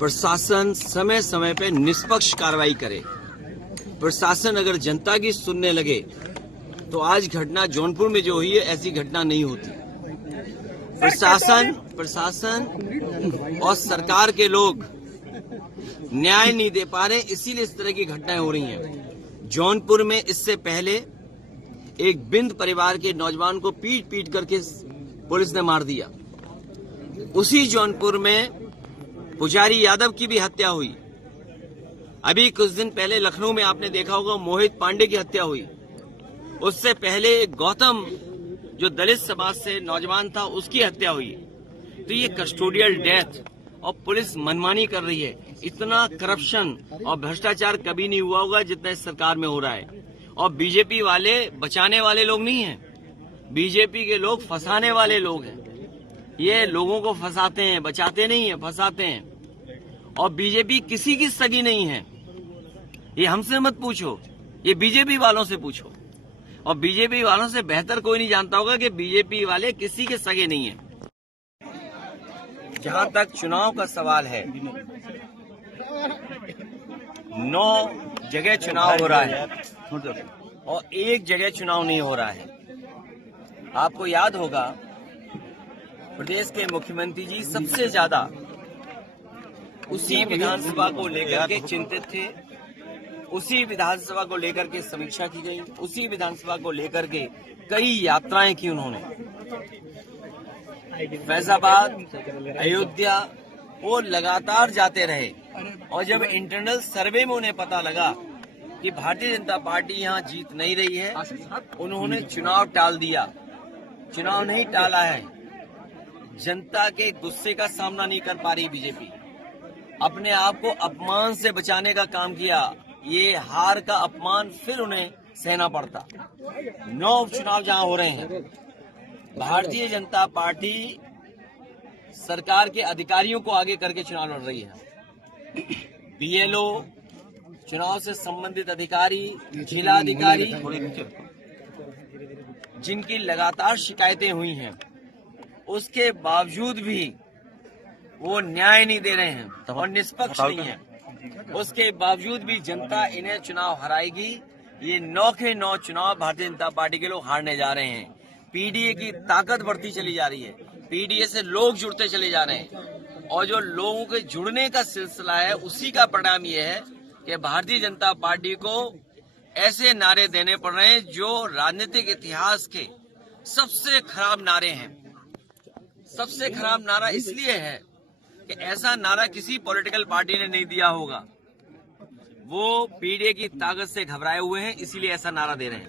प्रशासन समय समय पे निष्पक्ष कार्रवाई करे। प्रशासन अगर जनता की सुनने लगे तो आज घटना जौनपुर में जो हुई है ऐसी घटना नहीं होती। प्रशासन और सरकार के लोग न्याय नहीं दे पा रहे, इसीलिए इस तरह की घटनाएं हो रही हैं। जौनपुर में इससे पहले एक बिंद परिवार के नौजवान को पीट करके पुलिस ने मार दिया। उसी जौनपुर में पुजारी यादव की भी हत्या हुई। अभी कुछ दिन पहले लखनऊ में आपने देखा होगा मोहित पांडे की हत्या हुई। उससे पहले गौतम जो दलित समाज से नौजवान था उसकी हत्या हुई। तो ये कस्टोडियल डेथ और पुलिस मनमानी कर रही है। इतना करप्शन और भ्रष्टाचार कभी नहीं हुआ होगा जितना इस सरकार में हो रहा है। और बीजेपी वाले बचाने वाले लोग नहीं हैं, बीजेपी के लोग फंसाने वाले लोग हैं। ये लोगों को फंसाते हैं, बचाते नहीं है, फंसाते हैं। और बीजेपी किसी की सगी नहीं है, ये हमसे मत पूछो, ये बीजेपी वालों से पूछो। और बीजेपी वालों से बेहतर कोई नहीं जानता होगा कि बीजेपी वाले किसी के सगे नहीं है। जहां तक चुनाव का सवाल है, 9 जगह चुनाव हो रहा है और एक जगह चुनाव नहीं हो रहा है। आपको याद होगा प्रदेश के मुख्यमंत्री जी सबसे ज्यादा उसी विधानसभा को लेकर के चिंतित थे, उसी विधानसभा को लेकर के समीक्षा की गई, उसी विधानसभा को लेकर के कई यात्राएं की उन्होंने। फैजाबाद, अयोध्या, वो लगातार जाते रहे। और जब इंटरनल सर्वे में उन्हें पता लगा कि भारतीय जनता पार्टी यहां जीत नहीं रही है, उन्होंने चुनाव टाल दिया। चुनाव नहीं टाला है, जनता के गुस्से का सामना नहीं कर पा रही बीजेपी, अपने आप को अपमान से बचाने का काम किया। ये हार का अपमान फिर उन्हें सहना पड़ता। 9 उपचुनाव जहां हो रहे हैं, भारतीय जनता पार्टी सरकार के अधिकारियों को आगे करके चुनाव लड़ रही है। बीएलओ, चुनाव से संबंधित अधिकारी, जिला अधिकारी, जिनकी लगातार शिकायतें हुई हैं, उसके बावजूद भी वो न्याय नहीं दे रहे हैं और निष्पक्ष नहीं है। उसके बावजूद भी जनता इन्हें चुनाव हराएगी। ये 9 के 9 चुनाव भारतीय जनता पार्टी के लोग हारने जा रहे हैं। पीडीए की ताकत बढ़ती चली जा रही है, पीडीए से लोग जुड़ते चले जा रहे हैं। और जो लोगों के जुड़ने का सिलसिला है, उसी का परिणाम ये है कि भारतीय जनता पार्टी को ऐसे नारे देने पड़ रहे हैं जो राजनीतिक इतिहास के सबसे खराब नारे हैं। सबसे खराब नारा इसलिए है कि ऐसा नारा किसी पॉलिटिकल पार्टी ने नहीं दिया होगा। वो पीडीए की ताकत से घबराए हुए हैं, इसीलिए ऐसा नारा दे रहे हैं।